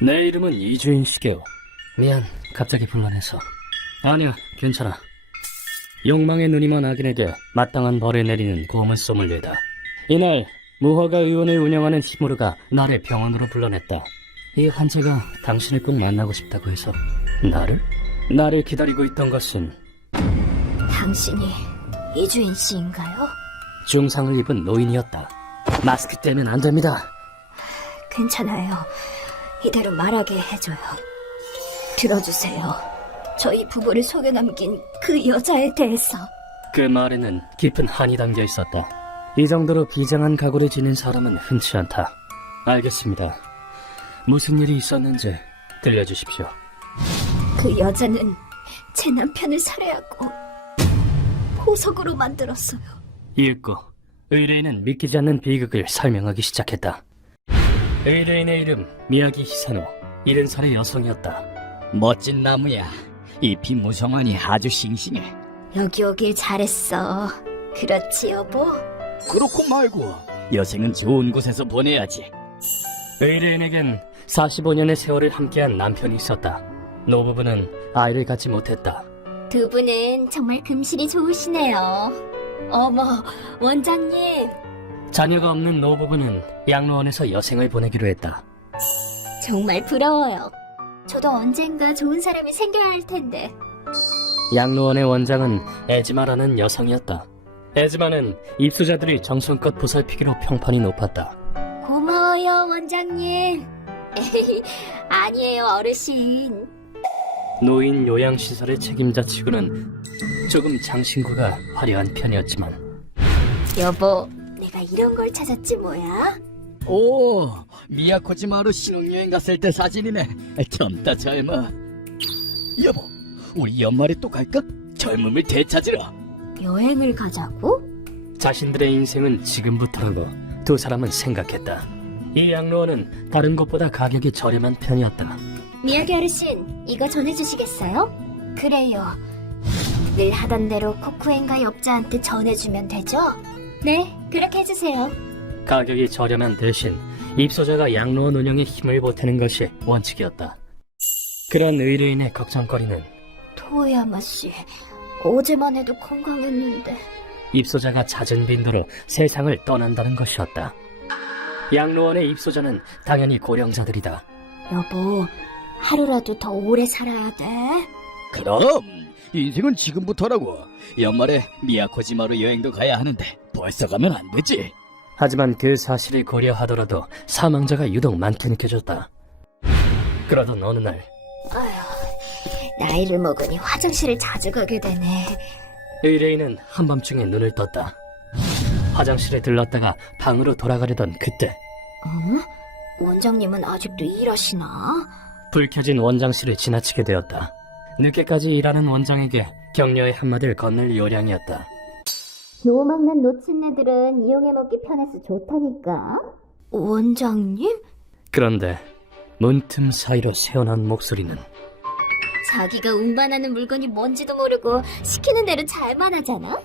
내 이름은 이주인 시게오. 미안, 갑자기 불러내서. 아니야, 괜찮아. 욕망의 눈이 먼 악인에게 마땅한 벌을 내리는 고문 소믈리에다. 이날 무허가 의원을 운영하는 히무르가 나를 병원으로 불러냈다. 이 환자가 당신을 꼭 만나고 싶다고 해서. 나를 기다리고 있던 것은 당신이 이주인 씨인가요? 중상을 입은 노인이었다. 마스크 떼면 안 됩니다. 괜찮아요. 이대로 말하게 해줘요. 들어주세요. 저희 부부를 속여 남긴 그 여자에 대해서. 그 말에는 깊은 한이 담겨 있었다. 이 정도로 비장한 각오를 지닌 사람은 흔치 않다. 알겠습니다. 무슨 일이 있었는지 들려주십시오. 그 여자는 제 남편을 살해하고 보석으로 만들었어요. 읽고 의뢰인은 믿기지 않는 비극을 설명하기 시작했다. 의뢰인의 이름 미야기 히사노, 70살의 여성이었다. 멋진 나무야. 잎이 무성하니 아주 싱싱해. 여기 오길 잘했어. 그렇지 여보? 그렇고 말고 여생은 좋은 곳에서 보내야지. 의뢰인에겐 45년의 세월을 함께한 남편이 있었다. 노부부는 아이를 갖지 못했다. 두 분은 정말 금실이 좋으시네요. 어머, 원장님. 자녀가 없는 노부부는 양로원에서 여생을 보내기로 했다. 정말 부러워요. 저도 언젠가 좋은 사람이 생겨야 할 텐데. 양로원의 원장은 에즈마라는 여성이었다. 에즈마는 입소자들이 정성껏 보살피기로 평판이 높았다. 고마워요, 원장님. 에이, 아니에요, 어르신. 노인 요양시설의 책임자 치고는 조금 장신구가 화려한 편이었지만. 여보, 내가 이런 걸 찾았지 뭐야? 오, 미야코지마루 신혼여행 갔을 때 사진이네. 젊다 젊어. 여보, 우리 연말에 또 갈까? 젊음을 되찾으러. 여행을 가자고? 자신들의 인생은 지금부터라고 두 사람은 생각했다. 이 양로원은 다른 곳보다 가격이 저렴한 편이었다. 미야기 어르신, 이거 전해주시겠어요? 그래요. 늘 하던 대로 코쿠엔가 엽자한테 전해주면 되죠? 네, 그렇게 해주세요. 가격이 저렴한 대신 입소자가 양로원 운영에 힘을 보태는 것이 원칙이었다. 그런 의뢰인의 걱정거리는 토야마 씨, 어제만 해도 건강했는데. 입소자가 잦은 빈도로 세상을 떠난다는 것이었다. 양로원의 입소자는 당연히 고령자들이다. 여보, 하루라도 더 오래 살아야 돼. 그럼 인생은 지금부터라고. 연말에 미야코지마루 여행도 가야 하는데 벌써 가면 안 되지. 하지만 그 사실을 고려하더라도 사망자가 유독 많게 느껴졌다. 그러던 어느 날 나이를 먹으니 화장실을 자주 가게 되네. 의뢰인은 한밤중에 눈을 떴다. 화장실에 들렀다가 방으로 돌아가려던 그때 원장님은 아직도 일하시나? 불 켜진 원장실을 지나치게 되었다. 늦게까지 일하는 원장에게 격려의 한마디를 건넬 요량이었다. 요망난 노친네들은 이용해먹기 편해서 좋다니까. 원장님? 그런데 문틈 사이로 새어나온 목소리는 자기가 운반하는 물건이 뭔지도 모르고 시키는 대로 잘만 하잖아?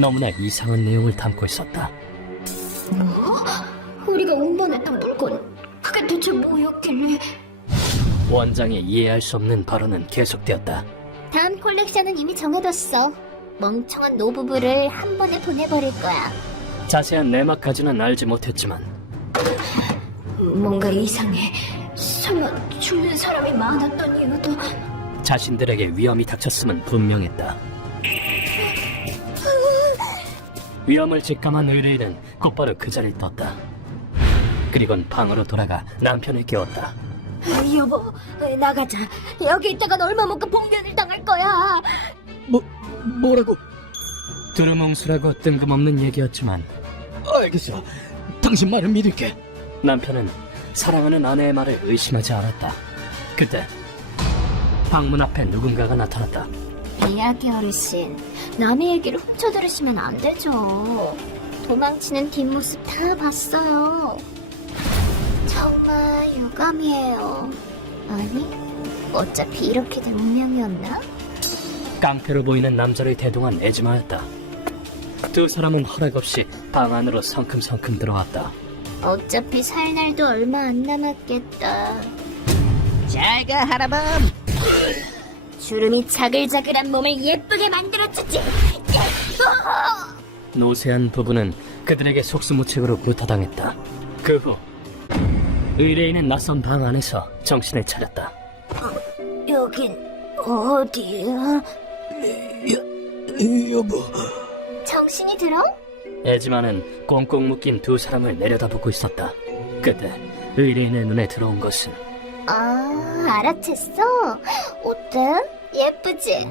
너무나 이상한 내용을 담고 있었다. 뭐? 우리가 운반했던 물건, 그게 대체 뭐였길래? 원장의 이해할 수 없는 발언은 계속되었다. 다음 콜렉션은 이미 정해뒀어. 멍청한 노부부를 한 번에 보내버릴 거야. 자세한 내막까지는 알지 못했지만 뭔가 이상해. 설마 죽는 사람이 많았던 이유도. 자신들에게 위험이 닥쳤음은 분명했다. 위험을 직감한 의뢰인은 곧바로 그 자리를 떴다. 그리곤 방으로 돌아가 남편을 깨웠다. 여보, 나가자. 여기 있다간 얼마 못 가 봉변을 당할 거야. 뭐라고? 두루뭉술하고 뜬금없는 얘기였지만 알겠어. 당신 말을 믿을게. 남편은 사랑하는 아내의 말을 의심하지 않았다. 그때 방문 앞에 누군가가 나타났다. 이야기 어르신, 남의 얘기를 훔쳐들으시면 안 되죠. 도망치는 뒷모습 다 봤어요. 정말 유감이에요. 아니, 어차피 이렇게 될 운명이었나? 깡패로 보이는 남자를 대동한 에즈마였다. 두 사람은 허락 없이 방 안으로 성큼성큼 들어왔다. 어차피 살 날도 얼마 안 남았겠다. 잘가 하라밤. 주름이 자글자글한 몸을 예쁘게 만들어주지. 노쇠한 부부는 그들에게 속수무책으로 교타당했다. 그 후 의뢰인은 낯선 방 안에서 정신을 차렸다. 여긴 어디야? 여보. 정신이 들어? 에지마는 꽁꽁 묶인 두 사람을 내려다보고 있었다. 그때 의뢰인의 눈에 들어온 것은 아, 알아챘어? 어때? 예쁘지?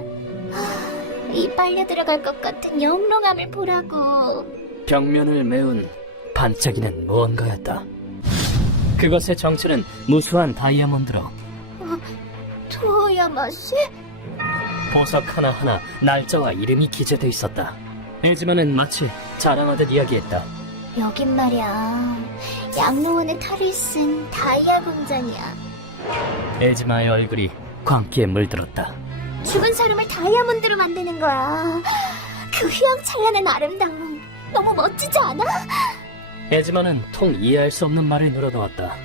이 빨려 들어갈 것 같은 영롱함을 보라고. 벽면을 메운 반짝이는 무언가였다. 그것의 정체는 무수한 다이아몬드로 토야마시? 보석 하나하나 날짜와 이름이 기재돼 있었다. 에지마는 마치 자랑하듯 이야기했다. 여긴 말이야, 양로원의 탈을 쓴 다이아 공장이야. 에지마의 얼굴이 광기에 물들었다. 죽은 사람을 다이아몬드로 만드는 거야. 그 휘황찬란한 아름다움 너무 멋지지 않아? 에지마는 통 이해할 수 없는 말을 늘어놓았다.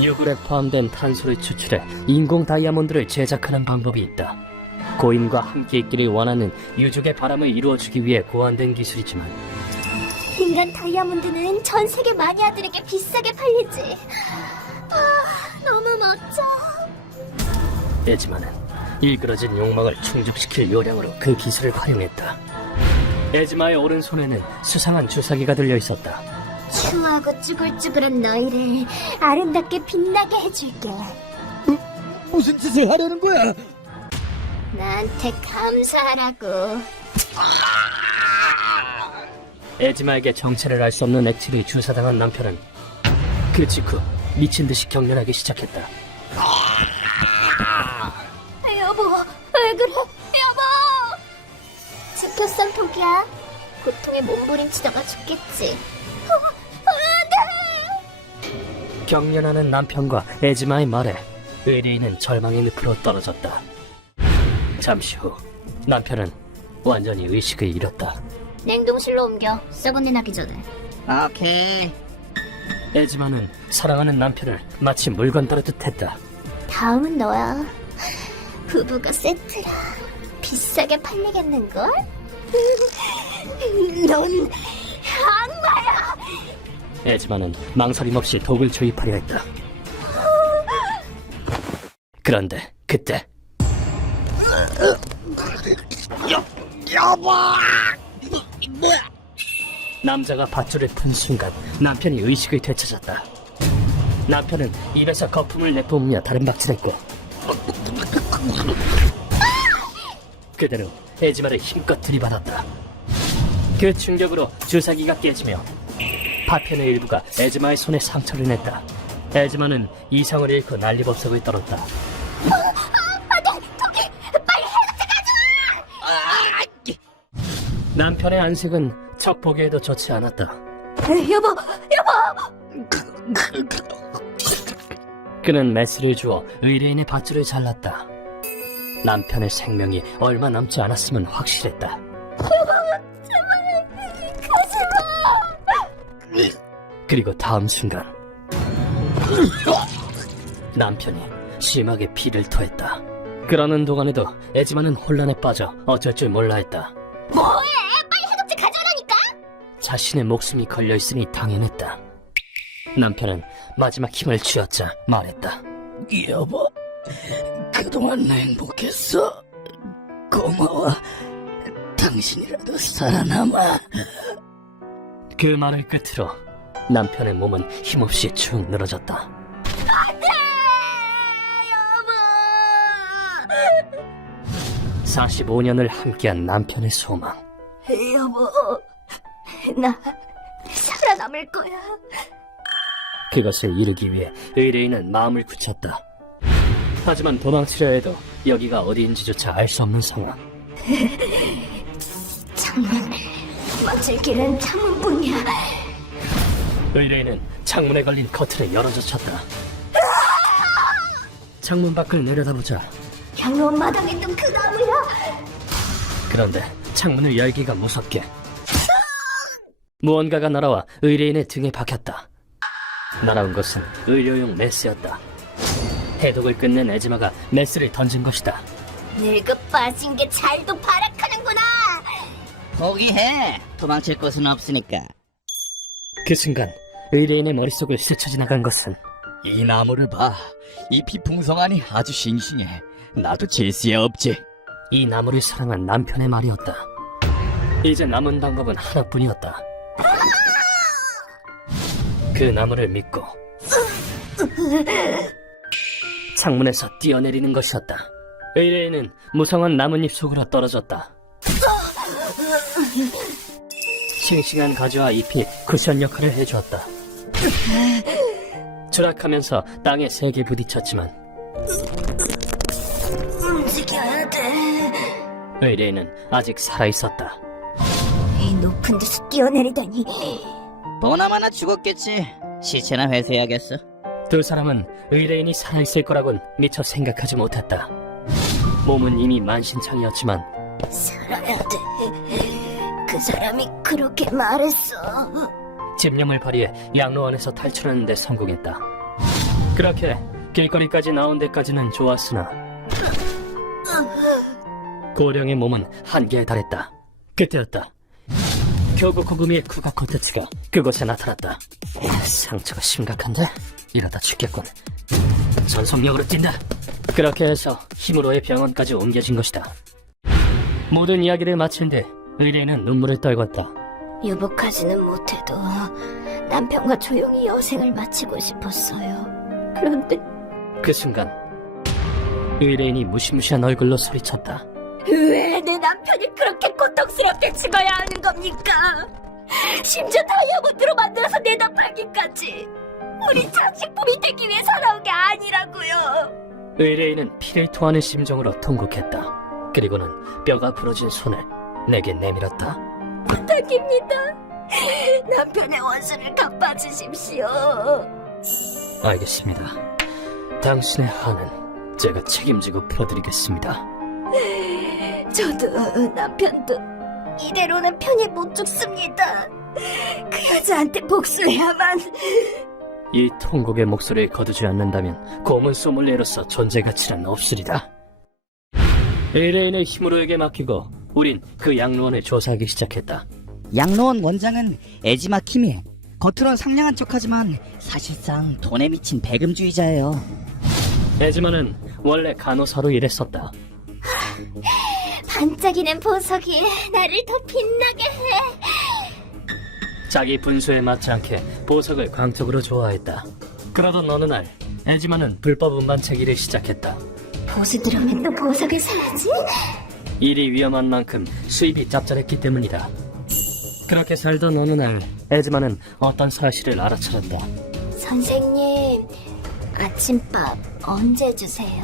유골에 포함된 탄소를 추출해 인공 다이아몬드를 제작하는 방법이 있다. 고인과 함께 있기를 원하는 유족의 바람을 이루어주기 위해 고안된 기술이지만 인간 다이아몬드는 전 세계 마니아들에게 비싸게 팔리지. 아, 너무 멋져. 에지마는 일그러진 욕망을 충족시킬 요량으로 그 기술을 활용했다. 에지마의 오른손에는 수상한 주사기가 들려 있었다. 추하고 쭈글쭈글한 너희를 아름답게 빛나게 해줄게. 무슨 짓을 하려는 거야? 나한테 감사하라고. 에지마에게 정체를 알 수 없는 액체를 주사당한 남편은 그 직후 미친 듯이 경련하기 시작했다. 여보, 왜 그래? 여보! 지켰어, 독이야. 고통에 몸부림치다가 죽겠지. 안 돼! 경련하는 남편과 에지마의 말에 의뢰인은 절망의 늪으로 떨어졌다. 잠시 후 남편은 완전히 의식을 잃었다. 냉동실로 옮겨. 썩은 내 나기 전에. 오케이. 에지마는 사랑하는 남편을 마치 물건 다루듯 했다. 다음은 너야. 부부가 세트라. 비싸게 팔리겠는걸? 넌 악마야! 에지마는 망설임 없이 독을 주입하려 했다. 그런데 그때 여보. 남자가 밧줄을 푼 순간 남편이 의식을 되찾았다. 남편은 입에서 거품을 내뿜으며 다른 박질했고 그대로 에지마를 힘껏 들이받았다. 그 충격으로 주사기가 깨지며 파편의 일부가 에지마의 손에 상처를 냈다. 에지마는 이성을 잃고 난리법석을 떨었다. 남편의 안색은 척 보기에도 좋지 않았다. 여보! 그는 메스를 주어 의뢰인의 밧줄을 잘랐다. 남편의 생명이 얼마 남지 않았음은 확실했다. 그리고 다음 순간 남편이 심하게 피를 토했다. 그러는 동안에도 에지마는 혼란에 빠져 어쩔 줄 몰라 했다. 뭐해? 빨리 해독제 가져오라니까? 자신의 목숨이 걸려있으니 당연했다. 남편은 마지막 힘을 쥐어짜 말했다. 여보, 그동안 행복했어. 고마워. 당신이라도 살아남아. 그 말을 끝으로 남편의 몸은 힘없이 축 늘어졌다. 여보! 45년을 함께한 남편의 소망. 여보, 나 살아남을 거야. 그것을 이루기 위해 의뢰인은 마음을 굳혔다. 하지만 도망치려 해도 여기가 어디인지조차 알 수 없는 상황. 창문, 맞을 길은 창문뿐이야. 의뢰인은 창문에 걸린 커튼을 열어젖혔다. 창문 밖을 내려다보자 양로원 마당에 있던 그 나무야. 그런데 창문을 열기가 무섭게 무언가가 날아와 의뢰인의 등에 박혔다. 날아온 것은 의료용 메스였다. 해독을 끝낸 에즈마가 메스를 던진 것이다. 늙어 빠진 게 잘도 발악하는구나. 포기해. 도망칠 곳은 없으니까. 그 순간 의뢰인의 머릿속을 스쳐 지나간 것은 이 나무를 봐. 잎이 풍성하니 아주 싱싱해. 나도 질 수야 없지. 이 나무를 사랑한 남편의 말이었다. 이제 남은 방법은 하나뿐이었다. 그 나무를 믿고 창문에서 뛰어내리는 것이었다. 의뢰인은 무성한 나뭇잎 속으로 떨어졌다. 싱싱한 가지와 잎이 쿠션 역할을 해주었다. 추락하면서 땅에 세게 부딪혔지만 움직여야 돼. 의뢰인은 아직 살아있었다. 이 높은 데서 뛰어내리다니. 보나마나 죽었겠지. 시체나 회수해야겠어. 두 사람은 의뢰인이 살아있을 거라곤 미처 생각하지 못했다. 몸은 이미 만신창이었지만 살아야 돼. 그 사람이 그렇게 말했어. 집념을 발휘해 양로원에서 탈출하는 데 성공했다. 그렇게 길거리까지 나온 데까지는 좋았으나 고령의 몸은 한계에 달했다. 그때였다. 교구코구미의 쿠가 코테츠가 그곳에 나타났다. 상처가 심각한데? 이러다 죽겠군. 전속력으로 뛴다. 그렇게 해서 힘으로의 병원까지 옮겨진 것이다. 모든 이야기를 마친 뒤 의뢰인은 눈물을 떨궜다. 유복하지는 못해도 남편과 조용히 여생을 마치고 싶었어요. 그런데 그 순간 의뢰인이 무시무시한 얼굴로 소리쳤다. 왜 내 남편이 그렇게 고통스럽게 죽어야 하는 겁니까? 심지어 다이아몬드로 만들어서 내다 팔기까지. 우리 장식품이 되기 위해 살아온 게 아니라고요. 의뢰인은 피를 토하는 심정으로 통곡했다. 그리고는 뼈가 부러진 손을 내게 내밀었다. 부탁입니다. 남편의 원수를 갚아주십시오. 알겠습니다. 당신의 한은 제가 책임지고 풀어드리겠습니다. 저도 남편도 이대로는 편히 못 죽습니다. 그 여자한테 복수해야만. 이 통곡의 목소리를 거두지 않는다면 고문 소믈리에로서 존재 가치는 없으리다. 의뢰인의 힘으로에게 맡기고 우린 그 양로원을 조사하기 시작했다. 양로원 원장은 에지마 키미. 겉으론 상냥한 척하지만 사실상 돈에 미친 배금주의자예요. 에즈마는 원래 간호사로 일했었다. 반짝이는 보석이 나를 더 빛나게 해. 자기 분수에 맞지 않게 보석을 광적으로 좋아했다. 그러던 어느 날 에즈마는 불법 운반책 일을 시작했다. 보수 들어오면 또 보석을 사야지. 일이 위험한 만큼 수입이 짭짤했기 때문이다. 그렇게 살던 어느 날 에즈마는 어떤 사실을 알아차렸다. 선생님, 아침밥 언제 주세요?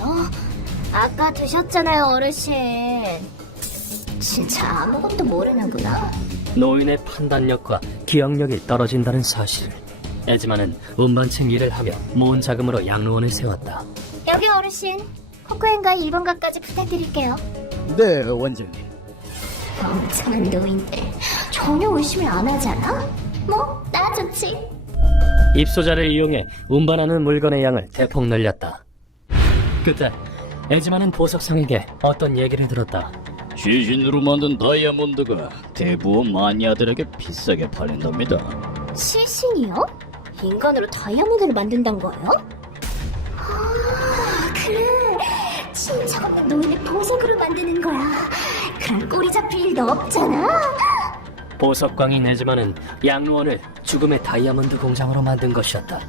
아까 드셨잖아요, 어르신. 진짜 아무것도 모르는구나. 노인의 판단력과 기억력이 떨어진다는 사실을 에즈마는 운반책 일을 하며 모은 자금으로 양로원을 세웠다. 여기 어르신, 코코엔가의 2번가까지 부탁드릴게요. 네, 원장님. 멍청한 노인들 전혀 의심을 안 하잖아? 뭐, 나 좋지. 입소자를 이용해 운반하는 물건의 양을 대폭 늘렸다. 그때 에즈마는 보석상에게 어떤 얘기를 들었다. 시신으로 만든 다이아몬드가 대부분 마니아들에게 비싸게 팔린답니다. 시신이요? 인간으로 다이아몬드를 만든단 거예요? 아, 그래. 친척 없는 노인을 보석으로 만드는 거야. 그럼 꼬리 잡힐 일도 없잖아. 보석광인 에즈마는 양로원을 죽음의 다이아몬드 공장으로 만든 것이었다.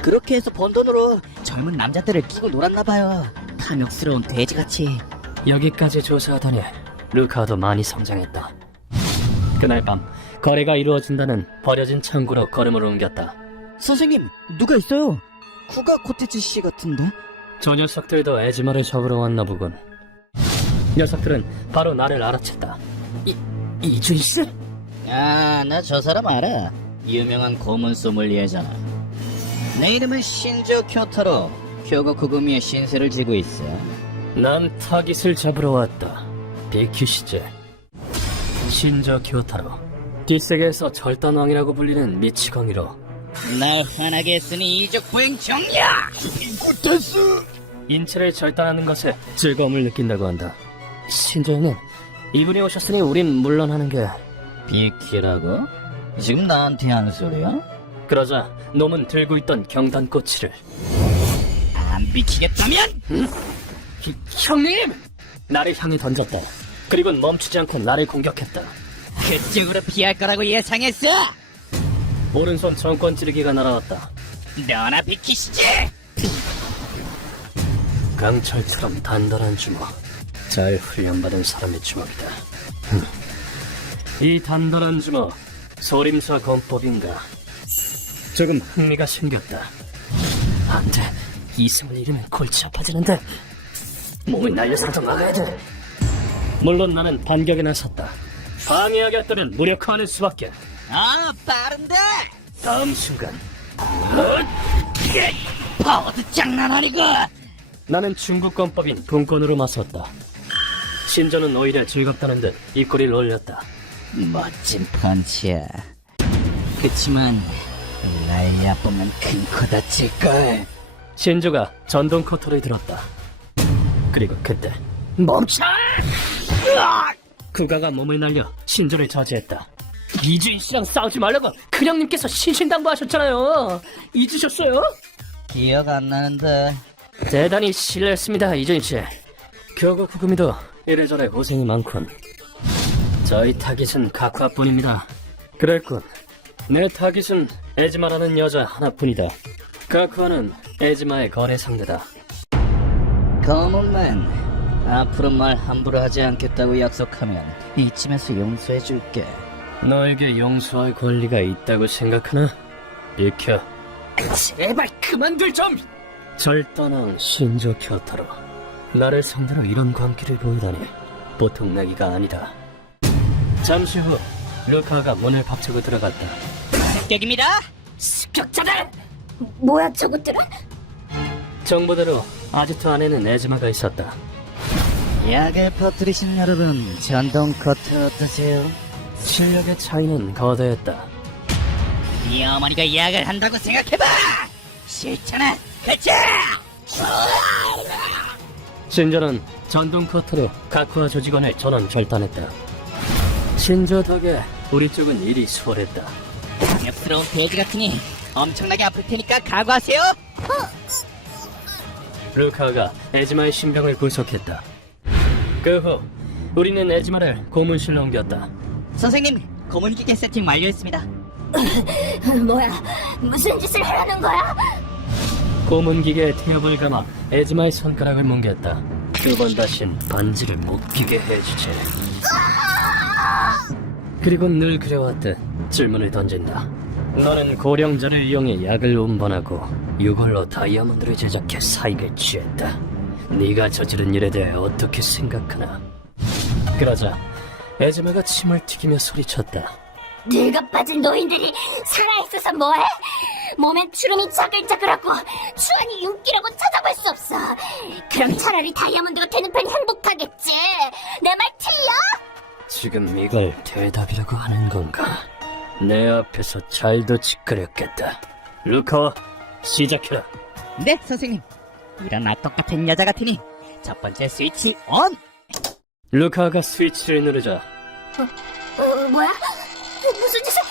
그렇게 해서 번 돈으로 젊은 남자들을 끼고 놀았나봐요. 탐욕스러운 돼지같이. 여기까지 조사하더니 루카도 많이 성장했다. 그날 밤 거래가 이루어진다는 버려진 창고로 걸음을 옮겼다. 선생님, 누가 있어요? 쿠가 코테츠 씨 같은데? 저 녀석들도 에즈마를 잡으러 왔나 보군. 녀석들은 바로 나를 알아챘다. 이주인 씨? 아, 나 저 사람 알아. 유명한 고문 소믈리에잖아. 내 이름은 신조 쿄타로. 교고쿠구미의 신세를 지고 있어. 난 타깃을 잡으러 왔다. 비큐시제 신저 교타로. 뒷세계에서 절단왕이라고 불리는 미치광이로 날 화나게 했으니 이적 보행 정리야! 코테스! 인체를 절단하는 것에 즐거움을 느낀다고 한다. 신조 형님, 이분이 오셨으니 우린 물러나는 게... 비키라고? 지금 나한테 한 소리야? 그러자 놈은 들고 있던 경단꼬치를 안 비키겠다면? 형님! 나를 향해 던졌다. 그리고 멈추지 않고 나를 공격했다. 그쪽으로 피할 거라고 예상했어! 오른손 정권 찌르기가 날아왔다. 너나 비키시지! 강철처럼 단단한 주먹. 잘 훈련받은 사람의 주먹이다. 이 단단한 주먹, 소림사 검법인가? 조금 흥미가 생겼다. 안 돼. 이승을 잃으면 골치 아파지는데. 몸을 날려서라도 막아야 돼. 물론 나는 반격에 나섰다. 방해하겠다면 무력화하는 수밖에. 아, 빠른데! 다음 순간 파워도 장난 아니고! 나는 중국 검법인 분권으로 맞섰다. 신조는 오히려 즐겁다는 듯 입꼬리를 올렸다. 멋진 펀치야. 그치만 날 얕보면 큰 코 다칠걸. 신조가 전동 코터를 들었다. 그리고 그때 멈춰! 구가가 몸을 날려 신조를 저지했다. 이주인 씨랑 싸우지 말라고 큰형님께서 신신당부하셨잖아요. 잊으셨어요? 기억 안 나는데. 대단히 실례했습니다, 이주인 씨. 교고 구금이도 이래저래 고생이 많군. 저희 타깃은 카쿠아뿐입니다. 그랬군. 내 타깃은 에즈마라는 여자 하나뿐이다. 카쿠아는 에즈마의 거래 상대다. 검은맨, 앞으로 말 함부로 하지 않겠다고 약속하면 이쯤에서 용서해줄게. 너에게 용서할 권리가 있다고 생각하나? 비켜. 제발 그만들 좀! 절단왕 신조 쿄타로. 나를 상대로 이런 광기를 보이다니 보통 나기가 아니다. 잠시 후 루카가 문을 박차고 들어갔다. 습격입니다! 습격자들! 뭐야 저것들은? 정보대로 아지트 안에는 에즈마가 있었다. 약을 퍼뜨리신 여러분, 전동 커트 어떠세요? 실력의 차이는 거대했다. 네 어머니가 약을 한다고 생각해봐! 싫잖아, 그치? 신조는 전동 커터로 카쿠아 조직원을 전원 절단했다. 신조 덕에 우리 쪽은 일이 수월했다. 강력스러운 돼지 같으니 엄청나게 아플 테니까 각오하세요! 루카가 에즈마의 신병을 구속했다. 그 후 우리는 에즈마를 고문실로 옮겼다. 선생님, 검은기계 세팅 완료했습니다. 뭐야 무슨 짓을 하라는 거야? 고문기계에 태엽을 감아 에즈마의 손가락을 뭉갰다. 두 번 다신 반지를 못 끼게 해주지. 그리고 늘 그래왔듯 질문을 던진다. 너는 고령자를 이용해 약을 운반하고 이걸로 다이아몬드를 제작해 사익을 취했다. 네가 저지른 일에 대해 어떻게 생각하나? 그러자 에즈마가 침을 튀기며 소리쳤다. 늙어 빠진 노인들이 살아있어서 뭐해? 몸엔 주름이 자글자글하고 추하니 윤기라고 찾아볼 수 없어. 그럼 차라리 다이아몬드가 되는 편이 행복하겠지. 내 말 틀려? 지금 이걸 대답이라고 하는 건가? 내 앞에서 잘도 짓거렸겠다. 루카, 시작해라. 네, 선생님. 이런 악덕 같은 여자 같으니 첫 번째 스위치 온! 루카가 스위치를 누르자 뭐야? 무슨 짓을?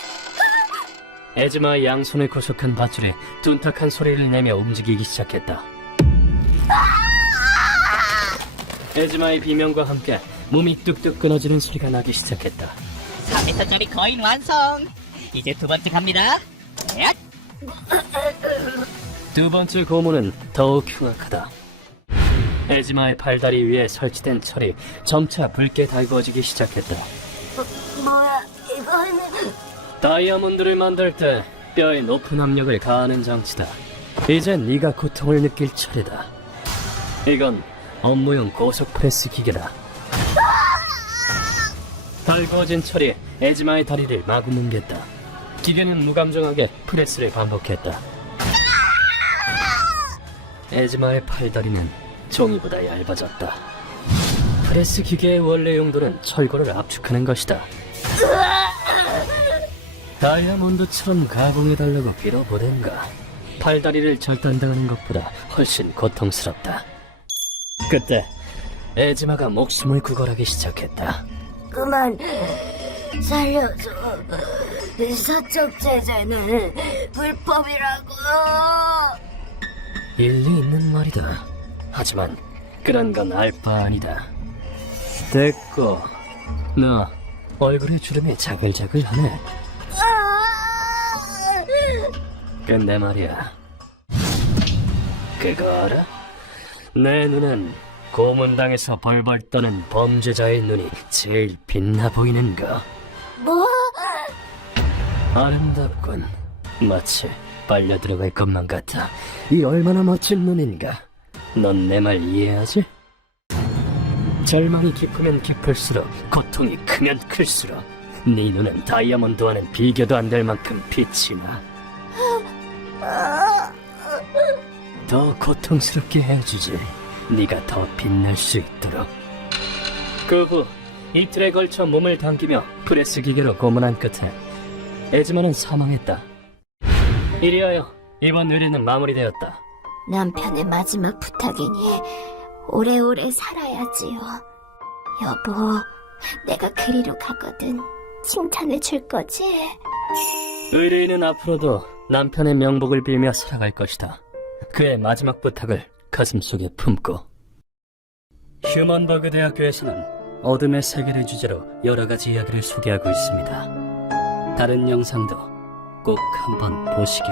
에즈마의 양손을 고속한 밧줄이 둔탁한 소리를 내며 움직이기 시작했다. 에즈마의 비명과 함께 몸이 뚝뚝 끊어지는 소리가 나기 시작했다. 3m짜리 거인 완성! 이제 두 번째 갑니다. 야! 두 번째 고문은 더욱 흉악하다. 에즈마의 팔다리 위에 설치된 철이 점차 붉게 달구어지기 시작했다. 뭐야 이거는? 다이아몬드를 만들 때 뼈에 높은 압력을 가하는 장치다. 이제 네가 고통을 느낄 차례다. 이건 업무용 고속 프레스 기계다. 달구어진 철이 에즈마의 다리를 마구 뭉갰다. 기계는 무감정하게 프레스를 반복했다. 에즈마의 팔다리는 종이보다 얇아졌다. 프레스 기계의 원래 용도는 철골을 압축하는 것이다. 다이아몬드처럼 가공해달라고 빌어보den가. 팔다리를 절단당하는 것보다 훨씬 고통스럽다. 그때 에즈마가 목숨을 구걸하기 시작했다. 그만 살려줘. 사적 제재는 불법이라고. 일리 있는 말이다. 하지만 그런 건 알 바 아니다. 됐고, 너 얼굴에 주름이 자글자글하네. 근데 말이야, 그거 알아? 내 눈엔 고문당에서 벌벌 떠는 범죄자의 눈이 제일 빛나 보이는 거. 뭐? 아름답군. 마치 빨려 들어갈 것만 같아. 이 얼마나 멋진 눈인가. 넌 내 말 이해하지? 절망이 깊으면 깊을수록, 고통이 크면 클수록 네 눈엔 다이아몬드와는 비교도 안 될 만큼 빛이 나. 더 고통스럽게 해주지. 네가 더 빛날 수 있도록. 그 후 이틀에 걸쳐 몸을 당기며 프레스 기계로 고문한 끝에 에즈마는 사망했다. 이리하여 이번 의뢰는 마무리되었다. 남편의 마지막 부탁이니 오래오래 살아야지요. 여보, 내가 그리로 가거든 칭찬해 줄 거지? 의뢰인은 앞으로도 남편의 명복을 빌며 살아갈 것이다. 그의 마지막 부탁을 가슴속에 품고. 휴먼버그 대학교에서는 어둠의 세계를 주제로 여러 가지 이야기를 소개하고 있습니다. 다른 영상도 꼭 한번 보시길.